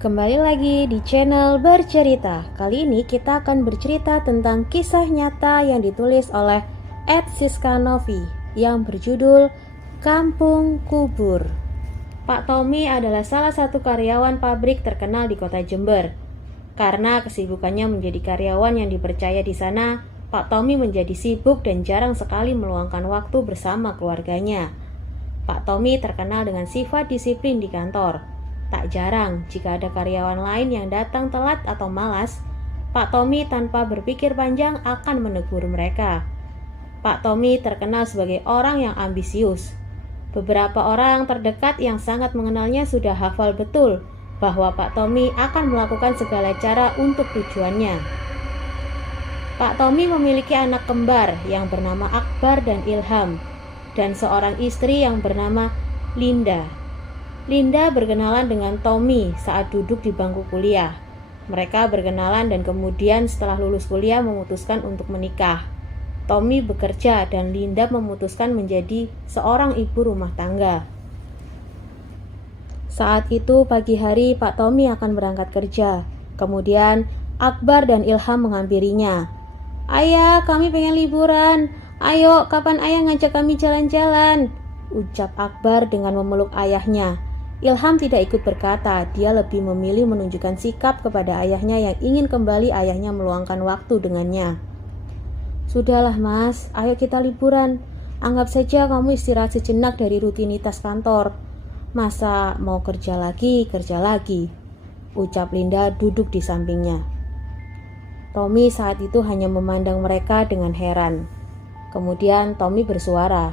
Kembali lagi di channel Bercerita. Kali ini kita akan bercerita tentang kisah nyata yang ditulis oleh Ed Siskanovi yang berjudul Kampung Kubur. Pak Tommy adalah salah satu karyawan pabrik terkenal di kota Jember. Karena kesibukannya menjadi karyawan yang dipercaya di sana, Pak Tommy menjadi sibuk dan jarang sekali meluangkan waktu bersama keluarganya. Pak Tommy terkenal dengan sifat disiplin di kantor. Tak jarang jika ada karyawan lain yang datang telat atau malas, Pak Tommy tanpa berpikir panjang akan menegur mereka. Pak Tommy terkenal sebagai orang yang ambisius. Beberapa orang terdekat yang sangat mengenalnya sudah hafal betul bahwa Pak Tommy akan melakukan segala cara untuk tujuannya. Pak Tommy memiliki anak kembar yang bernama Akbar dan Ilham, dan seorang istri yang bernama Linda. Linda berkenalan dengan Tommy saat duduk di bangku kuliah. Mereka berkenalan dan kemudian setelah lulus kuliah memutuskan untuk menikah. Tommy bekerja dan Linda memutuskan menjadi seorang ibu rumah tangga. Saat itu pagi hari Pak Tommy akan berangkat kerja. Kemudian Akbar dan Ilham menghampirinya. "Ayah, kami pengen liburan. Ayo, kapan ayah ngajak kami jalan-jalan?" ucap Akbar dengan memeluk ayahnya. Ilham tidak ikut berkata, dia lebih memilih menunjukkan sikap kepada ayahnya yang ingin kembali ayahnya meluangkan waktu dengannya. "Sudahlah mas, ayo kita liburan. Anggap saja kamu istirahat sejenak dari rutinitas kantor. Masa mau kerja lagi, ucap Linda duduk di sampingnya. Tommy saat itu hanya memandang mereka dengan heran. Kemudian Tommy bersuara,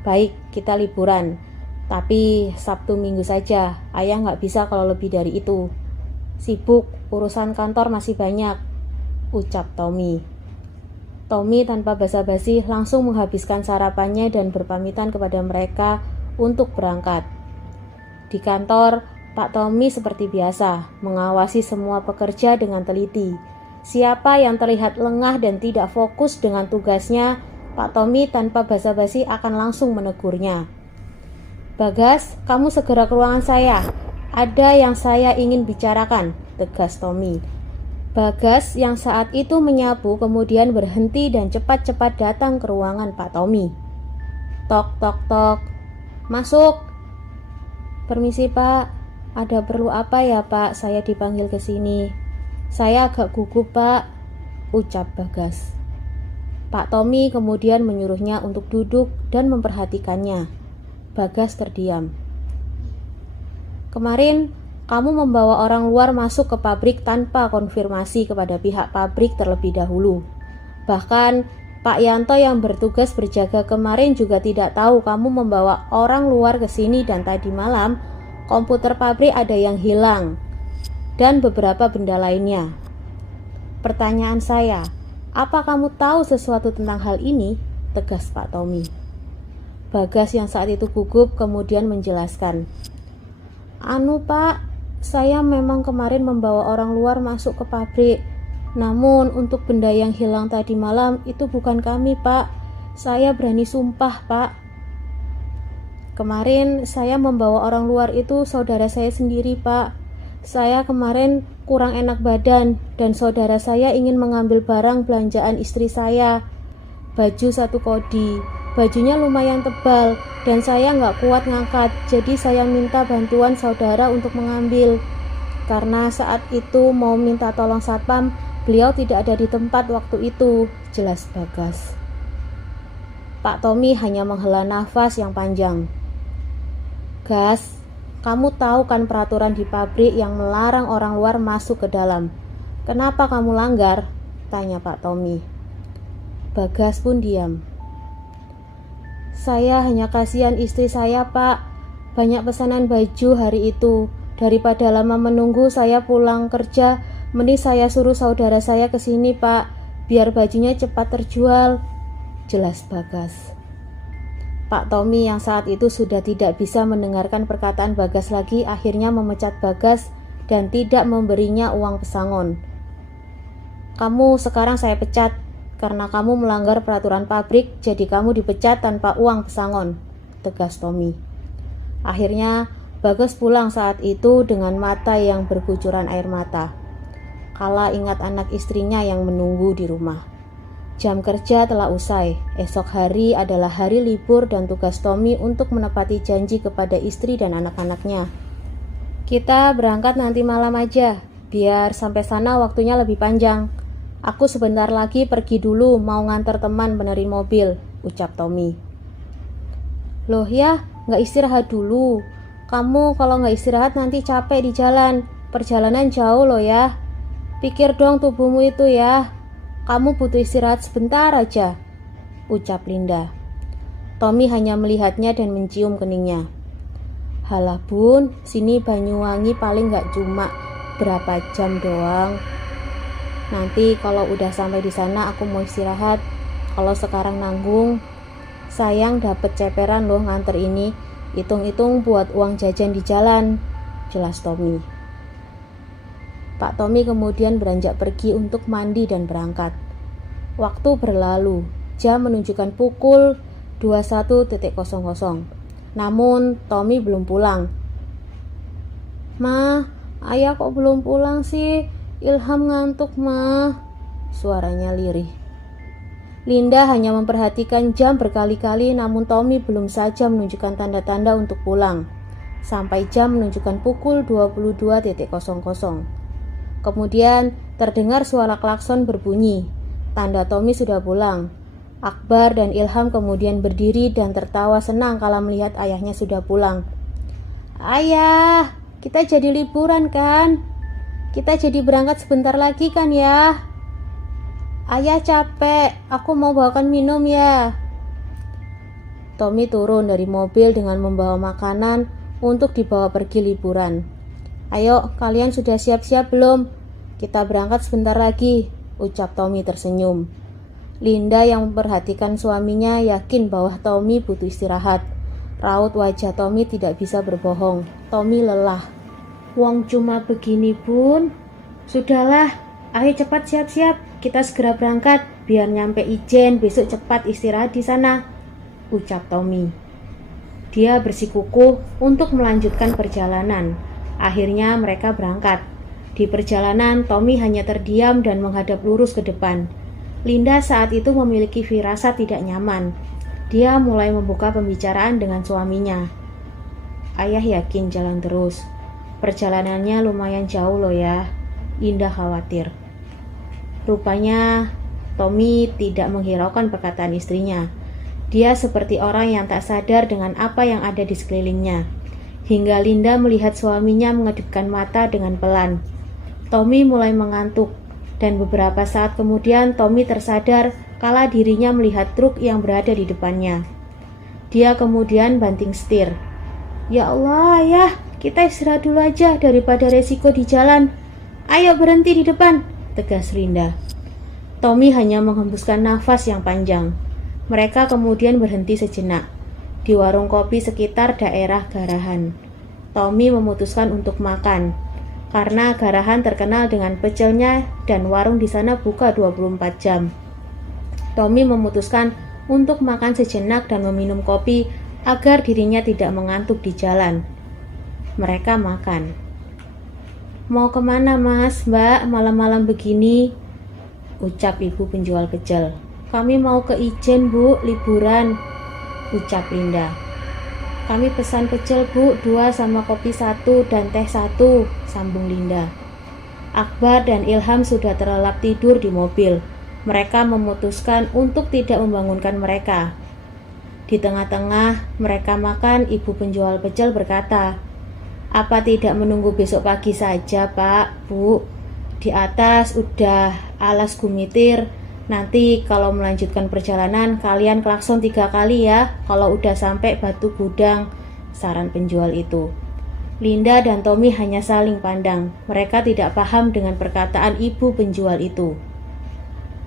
"Baik, kita liburan. Tapi Sabtu Minggu saja, ayah nggak bisa kalau lebih dari itu. Sibuk, urusan kantor masih banyak," ucap Tommy. Tommy tanpa basa-basi langsung menghabiskan sarapannya dan berpamitan kepada mereka untuk berangkat. Di kantor, Pak Tommy seperti biasa, mengawasi semua pekerja dengan teliti. Siapa yang terlihat lengah dan tidak fokus dengan tugasnya, Pak Tommy tanpa basa-basi akan langsung menegurnya. "Bagas, kamu segera ke ruangan saya. Ada yang saya ingin bicarakan," tegas Tommy. Bagas yang saat itu menyapu kemudian berhenti dan cepat-cepat datang ke ruangan Pak Tommy. "Tok, tok, tok. Masuk." "Permisi Pak, ada perlu apa ya Pak saya dipanggil ke sini?" "Saya agak gugup Pak," ucap Bagas. Pak Tommy kemudian menyuruhnya untuk duduk dan memperhatikannya. Bagas terdiam. "Kemarin kamu membawa orang luar masuk ke pabrik tanpa konfirmasi kepada pihak pabrik terlebih dahulu. Bahkan Pak Yanto yang bertugas berjaga kemarin juga tidak tahu kamu membawa orang luar ke sini dan tadi malam komputer pabrik ada yang hilang dan beberapa benda lainnya. Pertanyaan saya, apa kamu tahu sesuatu tentang hal ini?" tegas Pak Tommy. Bagas yang saat itu gugup kemudian menjelaskan, Pak, saya memang kemarin membawa orang luar masuk ke pabrik. Namun untuk benda yang hilang tadi malam itu bukan kami Pak. Saya berani sumpah Pak. Kemarin saya membawa orang luar itu saudara saya sendiri Pak. Saya kemarin kurang enak badan dan saudara saya ingin mengambil barang belanjaan istri saya. Baju satu kodi. Bajunya lumayan tebal dan saya nggak kuat ngangkat, jadi saya minta bantuan saudara untuk mengambil. Karena saat itu mau minta tolong satpam, beliau tidak ada di tempat waktu itu, jelas Bagas. Pak Tommy hanya menghela nafas yang panjang. "Gas, kamu tahu kan peraturan di pabrik yang melarang orang luar masuk ke dalam. Kenapa kamu langgar?" tanya Pak Tommy. Bagas pun diam. "Saya hanya kasihan istri saya Pak, banyak pesanan baju hari itu. Daripada lama menunggu saya pulang kerja, mending saya suruh saudara saya ke sini Pak, biar bajunya cepat terjual," jelas Bagas. Pak Tommy yang saat itu sudah tidak bisa mendengarkan perkataan Bagas lagi akhirnya memecat Bagas dan tidak memberinya uang pesangon. "Kamu sekarang saya pecat. Karena kamu melanggar peraturan pabrik, jadi kamu dipecat tanpa uang pesangon," tegas Tommy. Akhirnya Bagas pulang saat itu dengan mata yang berkucuran air mata. Kala ingat anak istrinya yang menunggu di rumah. Jam kerja telah usai. Esok hari adalah hari libur dan tugas Tommy untuk menepati janji kepada istri dan anak-anaknya. Kita berangkat nanti malam aja, biar sampai sana waktunya lebih panjang. Aku sebentar lagi pergi dulu, mau nganter teman benerin mobil, ucap Tommy. Loh ya, gak istirahat dulu. Kamu kalau gak istirahat nanti capek di jalan. Perjalanan jauh loh ya. Pikir dong tubuhmu itu ya. Kamu butuh istirahat sebentar aja, ucap Linda. Tommy hanya melihatnya dan mencium keningnya. Halah bun, sini Banyuwangi paling gak cuma berapa jam doang. Nanti kalau udah sampai di sana aku mau istirahat. Kalau sekarang nanggung, sayang dapet ceperan loh nganter ini. Hitung-hitung buat uang jajan di jalan, jelas Tommy. Pak Tommy kemudian beranjak pergi untuk mandi dan berangkat. Waktu berlalu, jam menunjukkan pukul 21.00. Namun Tommy belum pulang. Ma, ayah kok belum pulang sih? Ilham ngantuk, ma, suaranya lirih. Linda hanya memperhatikan jam berkali-kali, namun Tommy belum saja menunjukkan tanda-tanda untuk pulang. Sampai jam menunjukkan pukul 22.00. Kemudian terdengar suara klakson berbunyi. Tanda Tommy sudah pulang. Akbar dan Ilham kemudian berdiri dan tertawa senang kala melihat ayahnya sudah pulang. Ayah, kita jadi liburan kan? Kita jadi berangkat sebentar lagi kan ya? Ayah capek, aku mau bawakan minum ya. Tommy turun dari mobil dengan membawa makanan untuk dibawa pergi liburan. Ayo, kalian sudah siap-siap belum? Kita berangkat sebentar lagi, ucap Tommy tersenyum. Linda yang memperhatikan suaminya yakin bahwa Tommy butuh istirahat. Raut wajah Tommy tidak bisa berbohong. Tommy lelah. Wong cuma begini bun. Sudahlah, ayo cepat siap-siap. Kita segera berangkat biar nyampe Ijen besok cepat istirahat di sana, ucap Tommy. Dia bersikukuh untuk melanjutkan perjalanan. Akhirnya mereka berangkat. Di perjalanan, Tommy hanya terdiam dan menghadap lurus ke depan. Linda saat itu memiliki firasat tidak nyaman. Dia mulai membuka pembicaraan dengan suaminya. Ayah yakin jalan terus. Perjalanannya lumayan jauh loh ya. Linda khawatir. Rupanya Tommy tidak menghiraukan perkataan istrinya. Dia seperti orang yang tak sadar dengan apa yang ada di sekelilingnya. Hingga Linda melihat suaminya mengedipkan mata dengan pelan. Tommy mulai mengantuk. Dan beberapa saat kemudian Tommy tersadar kala dirinya melihat truk yang berada di depannya. Dia kemudian banting setir. Ya Allah, ayah, kita istirahat dulu aja daripada resiko di jalan. Ayo berhenti di depan, tegas Linda. Tommy hanya menghembuskan nafas yang panjang. Mereka kemudian berhenti sejenak di warung kopi sekitar daerah Garahan. Tommy memutuskan untuk makan. Karena Garahan terkenal dengan pecelnya dan warung di sana buka 24 jam. Tommy memutuskan untuk makan sejenak dan meminum kopi agar dirinya tidak mengantuk di jalan. Mereka makan. Mau kemana mas, mbak, malam-malam begini? Ucap ibu penjual pecel. Kami mau ke Ijen bu, liburan, ucap Linda. Kami pesan pecel bu, 2 sama kopi 1 dan teh 1, sambung Linda. Akbar dan Ilham sudah terlelap tidur di mobil. Mereka memutuskan untuk tidak membangunkan mereka. Di tengah-tengah mereka makan, ibu penjual pecel berkata, apa tidak menunggu besok pagi saja pak, bu? Di atas udah alas gumitir. Nanti kalau melanjutkan perjalanan kalian klakson 3 kali ya kalau udah sampai Batu Gudang, saran penjual itu. Linda dan Tommy hanya saling pandang. Mereka tidak paham dengan perkataan ibu penjual itu.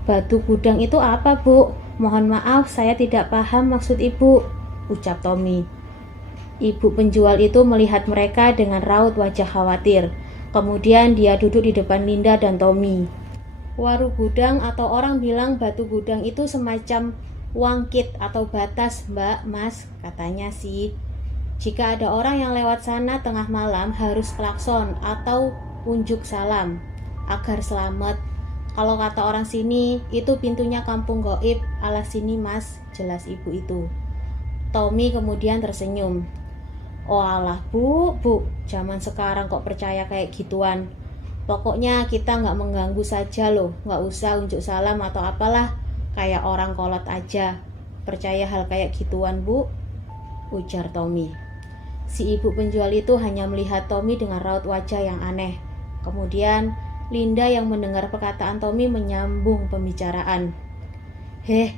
Batu Gudang itu apa bu? Mohon maaf saya tidak paham maksud ibu, ucap Tommy. Ibu penjual itu melihat mereka dengan raut wajah khawatir. Kemudian dia duduk di depan Linda dan Tommy. Waru gudang atau orang bilang batu gudang itu semacam wangkit atau batas mbak, mas, katanya sih. Jika ada orang yang lewat sana tengah malam harus klakson atau unjuk salam agar selamat. Kalau kata orang sini, itu pintunya kampung goib ala sini mas, jelas ibu itu. Tommy kemudian tersenyum. Oh alah bu, zaman sekarang kok percaya kayak gituan. Pokoknya kita nggak mengganggu saja loh, nggak usah unjuk salam atau apalah, kayak orang kolot aja. Percaya hal kayak gituan bu, ujar Tommy. Si ibu penjual itu hanya melihat Tommy dengan raut wajah yang aneh. Kemudian Linda yang mendengar perkataan Tommy menyambung pembicaraan. Heh,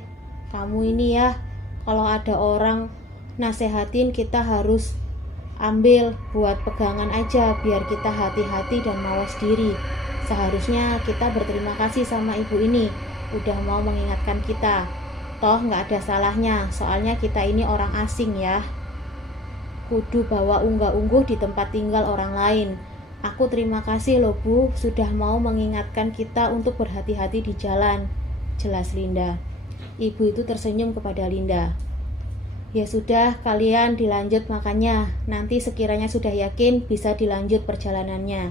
kamu ini ya, kalau ada orang nasehatin kita harus ambil buat pegangan aja biar kita hati-hati dan mawas diri. Seharusnya kita berterima kasih sama ibu ini udah mau mengingatkan kita. Toh nggak ada salahnya, soalnya kita ini orang asing ya. Kudu bawa unggah-ungguh di tempat tinggal orang lain. Aku terima kasih loh bu, sudah mau mengingatkan kita untuk berhati-hati di jalan, jelas Linda. Ibu itu tersenyum kepada Linda. Ya sudah, kalian dilanjut makannya. Nanti sekiranya sudah yakin bisa dilanjut perjalanannya.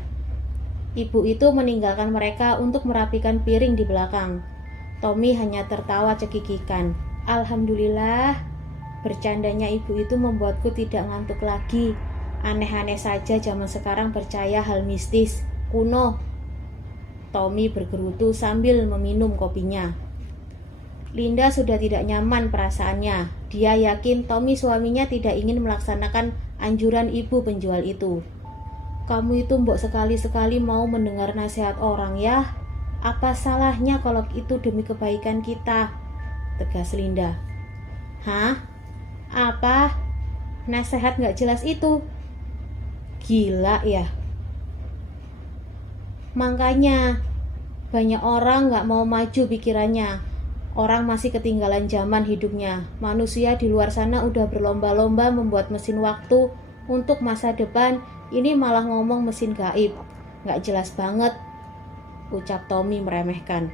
Ibu itu meninggalkan mereka untuk merapikan piring di belakang. Tommy hanya tertawa cekikikan. Alhamdulillah, bercandanya ibu itu membuatku tidak ngantuk lagi. Aneh-aneh saja zaman sekarang percaya hal mistis, kuno. Tommy bergerutu sambil meminum kopinya. Linda sudah tidak nyaman perasaannya. Dia yakin Tommy suaminya tidak ingin melaksanakan anjuran ibu penjual itu. Kamu itu mbok sekali-sekali mau mendengar nasihat orang ya? Apa salahnya kalau itu demi kebaikan kita? Tegas Linda. Hah? Apa? Nasihat gak jelas itu? Gila ya. Makanya banyak orang gak mau maju pikirannya. Orang masih ketinggalan zaman hidupnya. Manusia di luar sana udah berlomba-lomba membuat mesin waktu untuk masa depan. Ini malah ngomong mesin gaib. Gak jelas banget, ucap Tommy meremehkan.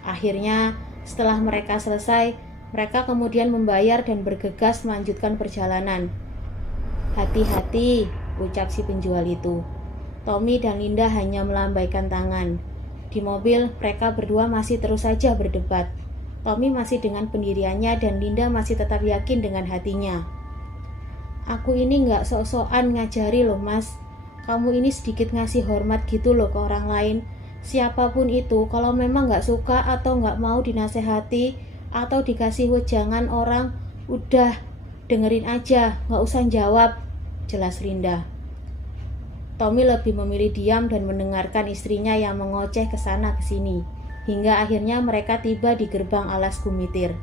Akhirnya setelah mereka selesai, mereka kemudian membayar dan bergegas melanjutkan perjalanan. Hati-hati, ucap si penjual itu. Tommy dan Linda hanya melambaikan tangan. Di mobil, mereka berdua masih terus saja berdebat. Tommy masih dengan pendiriannya dan Linda masih tetap yakin dengan hatinya. Aku ini gak sok-sokan ngajari loh mas. Kamu ini sedikit ngasih hormat gitu loh ke orang lain. Siapapun itu, kalau memang gak suka atau gak mau dinasehati atau dikasih wejangan orang, udah dengerin aja, gak usah jawab, jelas Linda. Tommy lebih memilih diam dan mendengarkan istrinya yang mengoceh kesana kesini. Hingga akhirnya mereka tiba di gerbang alas Gumitir.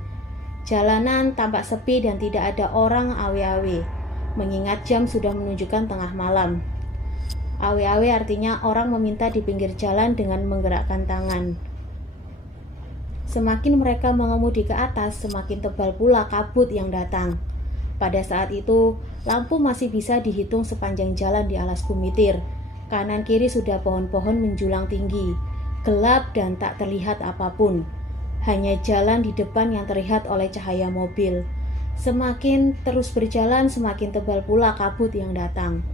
Jalanan tampak sepi dan tidak ada orang awe-awe, mengingat jam sudah menunjukkan tengah malam. Awe-awe artinya orang meminta di pinggir jalan dengan menggerakkan tangan. Semakin mereka mengemudi ke atas, semakin tebal pula kabut yang datang. Pada saat itu, lampu masih bisa dihitung sepanjang jalan di alas Gumitir. Kanan kiri sudah pohon-pohon menjulang tinggi. Gelap dan tak terlihat apapun. Hanya jalan di depan yang terlihat oleh cahaya mobil. Semakin terus berjalan, semakin tebal pula kabut yang datang.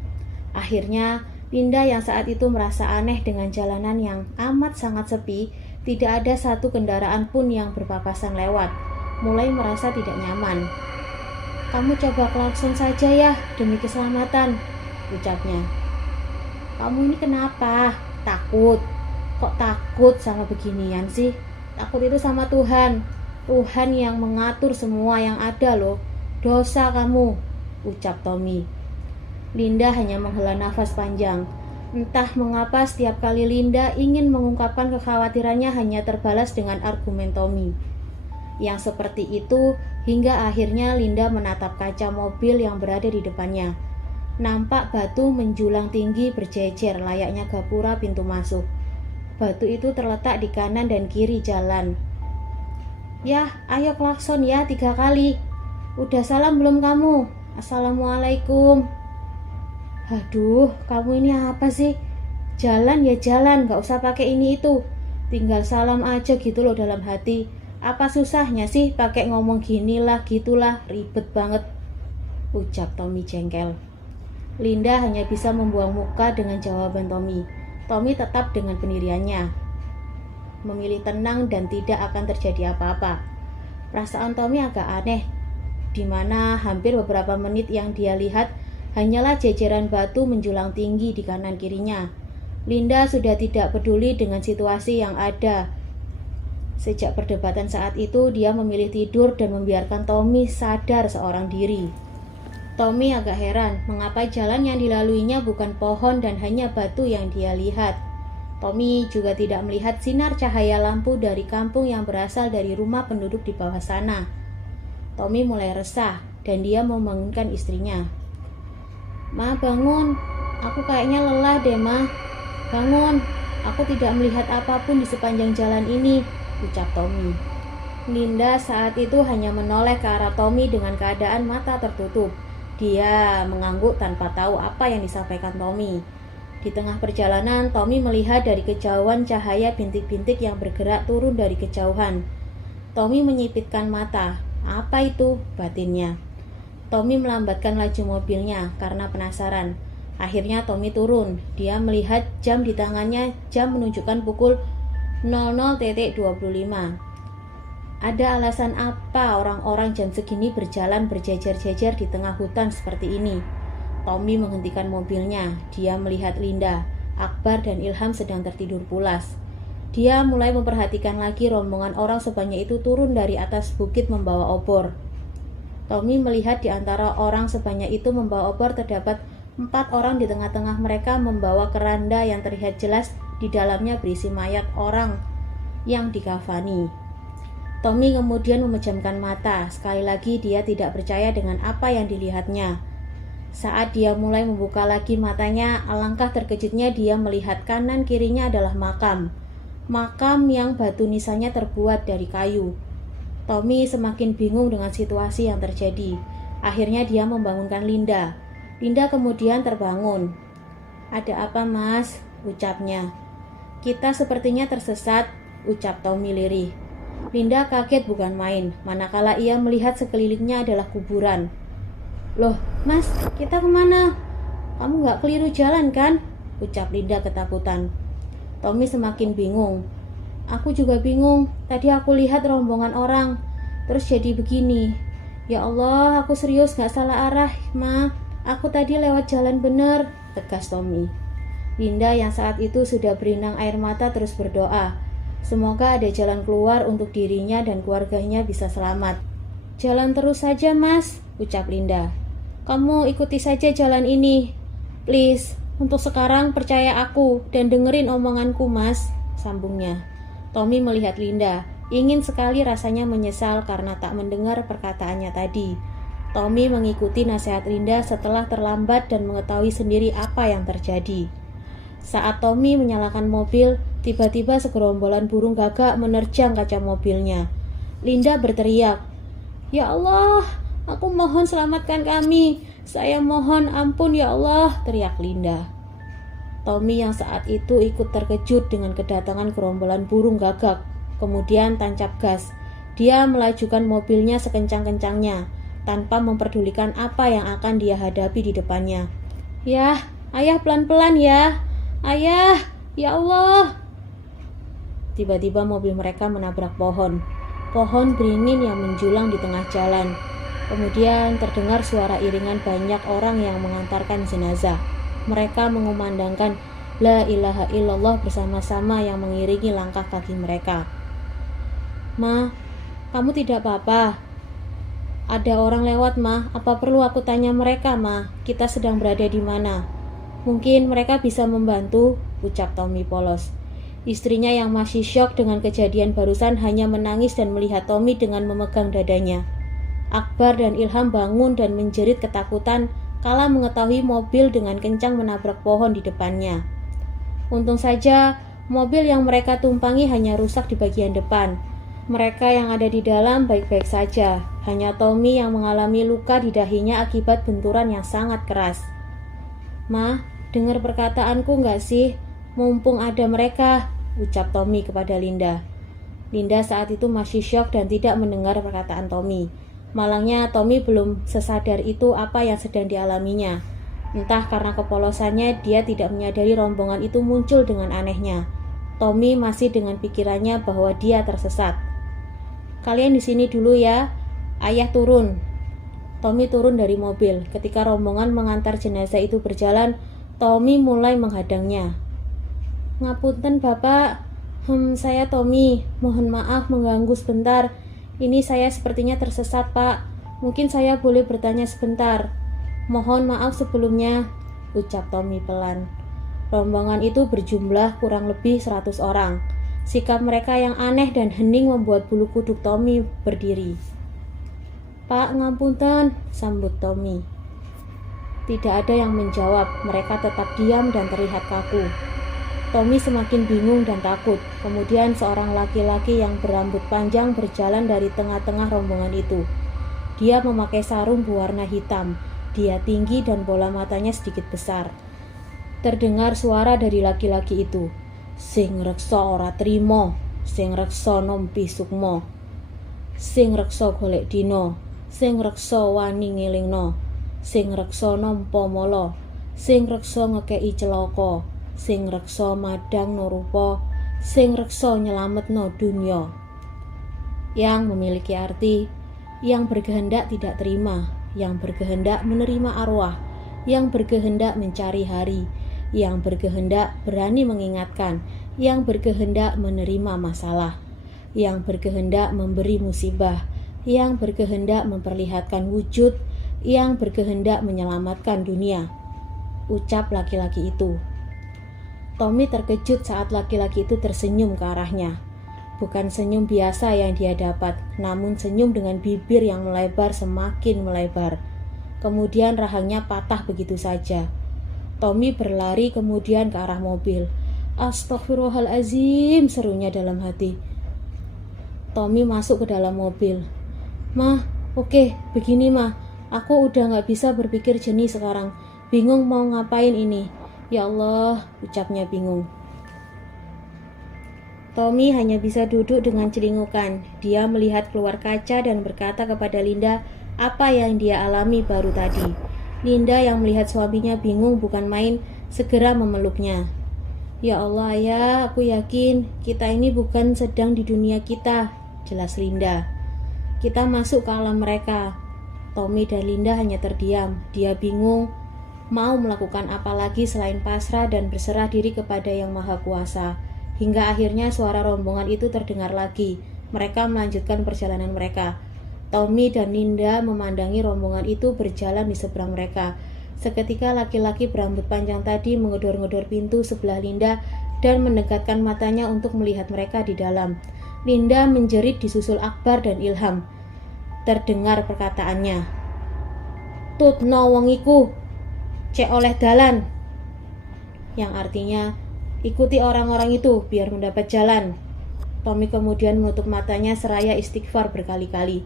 Akhirnya, Linda yang saat itu merasa aneh dengan jalanan yang amat sangat sepi, tidak ada satu kendaraan pun yang berpapasan lewat. Mulai merasa tidak nyaman. Kamu coba klakson saja ya, demi keselamatan, ucapnya. Kamu ini kenapa? Takut? Kok takut sama beginian sih? Takut itu sama Tuhan. Tuhan yang mengatur semua yang ada loh. Dosa kamu, ucap Tommy. Linda hanya menghela nafas panjang. Entah mengapa setiap kali Linda ingin mengungkapkan kekhawatirannya hanya terbalas dengan argumen Tommy. Yang seperti itu hingga akhirnya Linda menatap kaca mobil yang berada di depannya. Nampak batu menjulang tinggi berjejer layaknya gapura pintu masuk. Batu itu terletak di kanan dan kiri jalan. Yah, ayo klakson ya 3 kali. Udah salam belum kamu? Assalamualaikum. Aduh, kamu ini apa sih? Jalan ya jalan, gak usah pakai ini itu. Tinggal salam aja gitu loh dalam hati. Apa susahnya sih pakai ngomong ginilah gitulah, ribet banget. ucap Tommy jengkel. Linda hanya bisa membuang muka dengan jawaban Tommy. Tommy tetap dengan pendiriannya, memilih tenang dan tidak akan terjadi apa-apa. Perasaan Tommy agak aneh, di mana hampir beberapa menit yang dia lihat hanyalah jejeran batu menjulang tinggi di kanan kirinya. Linda sudah tidak peduli dengan situasi yang ada. Sejak perdebatan saat itu, dia memilih tidur dan membiarkan Tommy sadar seorang diri. Tommy agak heran mengapa jalan yang dilaluinya bukan pohon dan hanya batu yang dia lihat. Tommy juga tidak melihat sinar cahaya lampu dari kampung yang berasal dari rumah penduduk di bawah sana. Tommy mulai resah dan dia membangunkan istrinya. "Ma, bangun. Aku kayaknya lelah deh, Ma. Bangun. Aku tidak melihat apapun di sepanjang jalan ini," ucap Tommy. Linda saat itu hanya menoleh ke arah Tommy dengan keadaan mata tertutup. Dia mengangguk tanpa tahu apa yang disampaikan Tommy. Di tengah perjalanan, Tommy melihat dari kejauhan cahaya bintik-bintik yang bergerak turun dari kejauhan. Tommy menyipitkan mata. Apa itu? Batinnya. Tommy melambatkan laju mobilnya karena penasaran. Akhirnya Tommy turun. Dia melihat jam di tangannya, jam menunjukkan pukul 00.25. Ada alasan apa orang-orang jam segini berjalan berjejer-jejer di tengah hutan seperti ini? Tommy menghentikan mobilnya. Dia melihat Linda, Akbar dan Ilham sedang tertidur pulas. Dia mulai memperhatikan lagi rombongan orang sebanyak itu turun dari atas bukit membawa obor. Tommy melihat di antara orang sebanyak itu membawa obor terdapat 4 orang, di tengah-tengah mereka membawa keranda yang terlihat jelas di dalamnya berisi mayat orang yang dikafani. Tommy kemudian memejamkan mata. Sekali lagi dia tidak percaya dengan apa yang dilihatnya. Saat dia mulai membuka lagi matanya, alangkah terkejutnya dia melihat kanan kirinya adalah makam. Makam yang batu nisannya terbuat dari kayu. Tommy semakin bingung dengan situasi yang terjadi. Akhirnya dia membangunkan Linda. Linda kemudian terbangun. "Ada apa, Mas?" ucapnya. "Kita sepertinya tersesat," ucap Tommy lirih. Linda kaget bukan main, manakala ia melihat sekelilingnya adalah kuburan. "Loh, Mas, kita kemana? Kamu gak keliru jalan kan?" ucap Linda ketakutan. Tommy semakin bingung. "Aku juga bingung, tadi aku lihat rombongan orang, terus jadi begini. Ya Allah, aku serius gak salah arah, Ma. Aku tadi lewat jalan bener," tegas Tommy. Linda yang saat itu sudah berinang air mata terus berdoa. Semoga ada jalan keluar untuk dirinya dan keluarganya bisa selamat. "Jalan terus saja, Mas," ucap Linda. "Kamu ikuti saja jalan ini. Please, untuk sekarang percaya aku dan dengerin omonganku, Mas," sambungnya. Tommy melihat Linda. Ingin sekali rasanya menyesal karena tak mendengar perkataannya tadi. Tommy mengikuti nasihat Linda setelah terlambat dan mengetahui sendiri apa yang terjadi. Saat Tommy menyalakan mobil, tiba-tiba segerombolan burung gagak menerjang kaca mobilnya. Linda berteriak, "Ya Allah, aku mohon selamatkan kami. Saya mohon ampun ya Allah," teriak Linda. Tommy yang saat itu ikut terkejut dengan kedatangan gerombolan burung gagak. Kemudian tancap gas. Dia melajukan mobilnya sekencang-kencangnya, tanpa memperdulikan apa yang akan dia hadapi di depannya. "Yah, ayah pelan-pelan ya. Ayah, ya Allah." Tiba-tiba mobil mereka menabrak pohon. Pohon beringin yang menjulang di tengah jalan. Kemudian terdengar suara iringan banyak orang yang mengantarkan jenazah. Mereka mengumandangkan La ilaha illallah bersama-sama yang mengiringi langkah kaki mereka. "Ma, kamu tidak apa-apa? Ada orang lewat, Ma. Apa perlu aku tanya mereka, Ma? Kita sedang berada di mana? Mungkin mereka bisa membantu," ucap Tommy polos. Istrinya yang masih syok dengan kejadian barusan hanya menangis dan melihat Tommy dengan memegang dadanya. Akbar dan Ilham bangun dan menjerit ketakutan kala mengetahui mobil dengan kencang menabrak pohon di depannya. Untung saja mobil yang mereka tumpangi hanya rusak di bagian depan. Mereka yang ada di dalam baik-baik saja. Hanya Tommy yang mengalami luka di dahinya akibat benturan yang sangat keras. "Ma, dengar perkataanku gak sih? Mumpung ada mereka," ucap Tommy kepada Linda. Linda saat itu masih syok dan tidak mendengar perkataan Tommy. Malangnya Tommy belum sesadar itu apa yang sedang dialaminya. Entah karena kepolosannya, dia tidak menyadari rombongan itu muncul dengan anehnya. Tommy masih dengan pikirannya bahwa dia tersesat. "Kalian di sini dulu ya, ayah turun." Tommy turun dari mobil. Ketika rombongan mengantar jenazah itu berjalan, Tommy mulai menghadangnya. "Ngapunten Bapak, saya Tommy, mohon maaf mengganggu sebentar. Ini saya sepertinya tersesat Pak, mungkin saya boleh bertanya sebentar." "Mohon maaf sebelumnya," ucap Tommy pelan. Rombongan itu berjumlah kurang lebih 100 orang. Sikap mereka yang aneh dan hening membuat bulu kuduk Tommy berdiri. "Pak, ngapunten," sambut Tommy. Tidak ada yang menjawab, mereka tetap diam dan terlihat kaku. Tommy semakin bingung dan takut. Kemudian seorang laki-laki yang berambut panjang berjalan dari tengah-tengah rombongan itu. Dia memakai sarung berwarna hitam. Dia tinggi dan bola matanya sedikit besar. Terdengar suara dari laki-laki itu. "Sing reksa ora trimo, sing reksa nompi sukmo, sing reksa golek dino, sing reksa wani ngelingno, sing reksa nampa mala, sing reksa ngekeki celaka, sing reksa madang nurupa, sing reksa nyelametno dunya." Yang memiliki arti yang berkehendak tidak terima, yang berkehendak menerima arwah, yang berkehendak mencari hari, yang berkehendak berani mengingatkan, yang berkehendak menerima masalah, yang berkehendak memberi musibah, yang berkehendak memperlihatkan wujud, yang berkehendak menyelamatkan dunia, ucap laki-laki itu. Tommy terkejut saat laki-laki itu tersenyum ke arahnya. Bukan senyum biasa yang dia dapat, namun senyum dengan bibir yang melebar semakin melebar. Kemudian rahangnya patah begitu saja. Tommy berlari kemudian ke arah mobil. "Astaghfirullahalazim," serunya dalam hati. Tommy masuk ke dalam mobil. "Mah, oke, begini mah. Aku udah gak bisa berpikir jernih sekarang. Bingung mau ngapain ini. Ya Allah," ucapnya bingung. Tommy hanya bisa duduk dengan celingukan. Dia melihat keluar kaca dan berkata kepada Linda apa yang dia alami baru tadi. Linda yang melihat suaminya bingung bukan main, segera memeluknya. "Ya Allah ya, aku yakin kita ini bukan sedang di dunia kita," jelas Linda. "Kita masuk ke alam mereka." Tommy dan Linda hanya terdiam. Dia bingung mau melakukan apa lagi selain pasrah dan berserah diri kepada Yang Maha Kuasa. Hingga akhirnya suara rombongan itu terdengar lagi. Mereka melanjutkan perjalanan mereka. Tommy dan Linda memandangi rombongan itu berjalan di seberang mereka. Seketika laki-laki berambut panjang tadi mengedor-ngedor pintu sebelah Linda dan mendekatkan matanya untuk melihat mereka di dalam. Linda menjerit disusul Akbar dan Ilham. Terdengar perkataannya, "Tutno wong iku, cek oleh dalan," yang artinya, "Ikuti orang-orang itu biar mendapat jalan." Tommy kemudian menutup matanya seraya istighfar berkali-kali.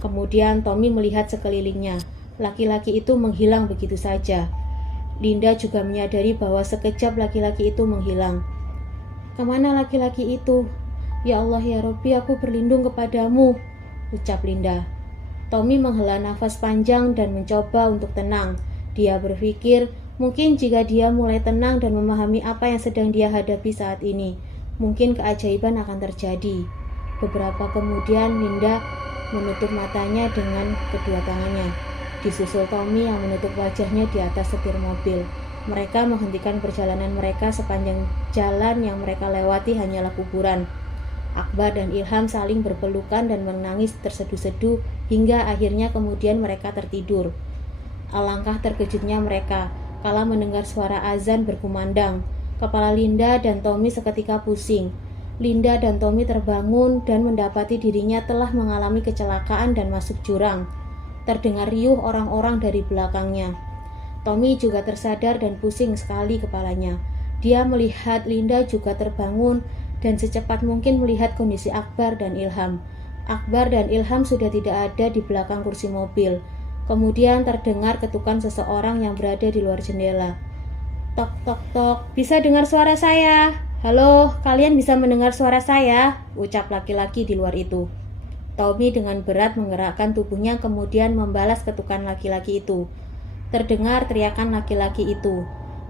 Kemudian Tommy melihat sekelilingnya. Laki-laki itu menghilang begitu saja. Linda juga menyadari bahwa sekejap laki-laki itu menghilang. "Kemana laki-laki itu? Ya Allah ya Robbi, aku berlindung kepadamu," ucap Linda. Tommy menghela nafas panjang dan mencoba untuk tenang. Dia berpikir, mungkin jika dia mulai tenang dan memahami apa yang sedang dia hadapi saat ini, mungkin keajaiban akan terjadi. Beberapa kemudian Linda menutup matanya dengan kedua tangannya. Disusul Tommy yang menutup wajahnya di atas setir mobil. Mereka menghentikan perjalanan mereka sepanjang jalan yang mereka lewati hanyalah kuburan. Akbar dan Ilham saling berpelukan dan menangis terseduh-seduh hingga akhirnya kemudian mereka tertidur. Alangkah terkejutnya mereka kala mendengar suara azan berkumandang. Kepala Linda dan Tommy seketika pusing. Linda dan Tommy terbangun dan mendapati dirinya telah mengalami kecelakaan dan masuk jurang. Terdengar riuh orang-orang dari belakangnya. Tommy juga tersadar dan pusing sekali kepalanya. Dia melihat Linda juga terbangun dan secepat mungkin melihat kondisi Akbar dan Ilham. Akbar dan Ilham sudah tidak ada di belakang kursi mobil. Kemudian terdengar ketukan seseorang yang berada di luar jendela. "Tok tok tok, bisa dengar suara saya? Halo, kalian bisa mendengar suara saya?" ucap laki-laki di luar itu. Tommy dengan berat menggerakkan tubuhnya kemudian membalas ketukan laki-laki itu. Terdengar teriakan laki-laki itu.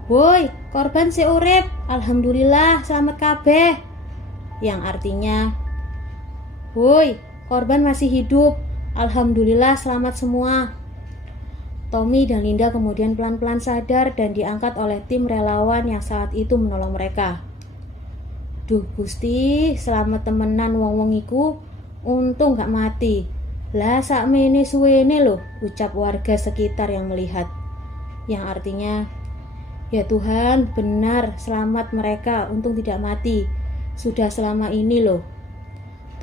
"Woi, korban si urip, alhamdulillah selamat kabeh." Yang artinya, "Woi, korban masih hidup, alhamdulillah selamat semua." Tommy dan Linda kemudian pelan-pelan sadar dan diangkat oleh tim relawan yang saat itu menolong mereka. "Duh Gusti, selamat temenan wong-wong iku, untung gak mati. Lah sakmene suwene loh," ucap warga sekitar yang melihat. Yang artinya, "Ya Tuhan, benar selamat mereka, untung tidak mati. Sudah selama ini loh."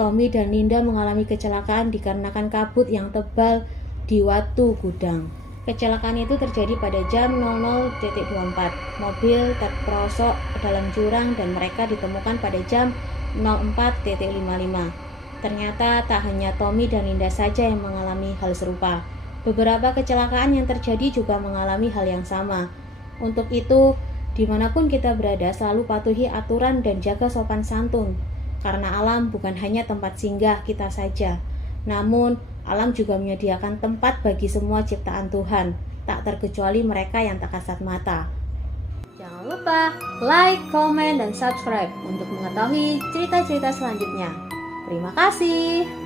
Tommy dan Linda mengalami kecelakaan dikarenakan kabut yang tebal di Watu Gudang. Kecelakaan itu terjadi pada jam 00.24. Mobil terperosok ke dalam jurang dan mereka ditemukan pada jam 04.55. Ternyata tak hanya Tommy dan Linda saja yang mengalami hal serupa. Beberapa kecelakaan yang terjadi juga mengalami hal yang sama. Untuk itu, dimanapun kita berada selalu patuhi aturan dan jaga sopan santun. Karena alam bukan hanya tempat singgah kita saja, namun alam juga menyediakan tempat bagi semua ciptaan Tuhan, tak terkecuali mereka yang tak kasat mata. Jangan lupa like, komen, dan subscribe untuk mengetahui cerita-cerita selanjutnya. Terima kasih.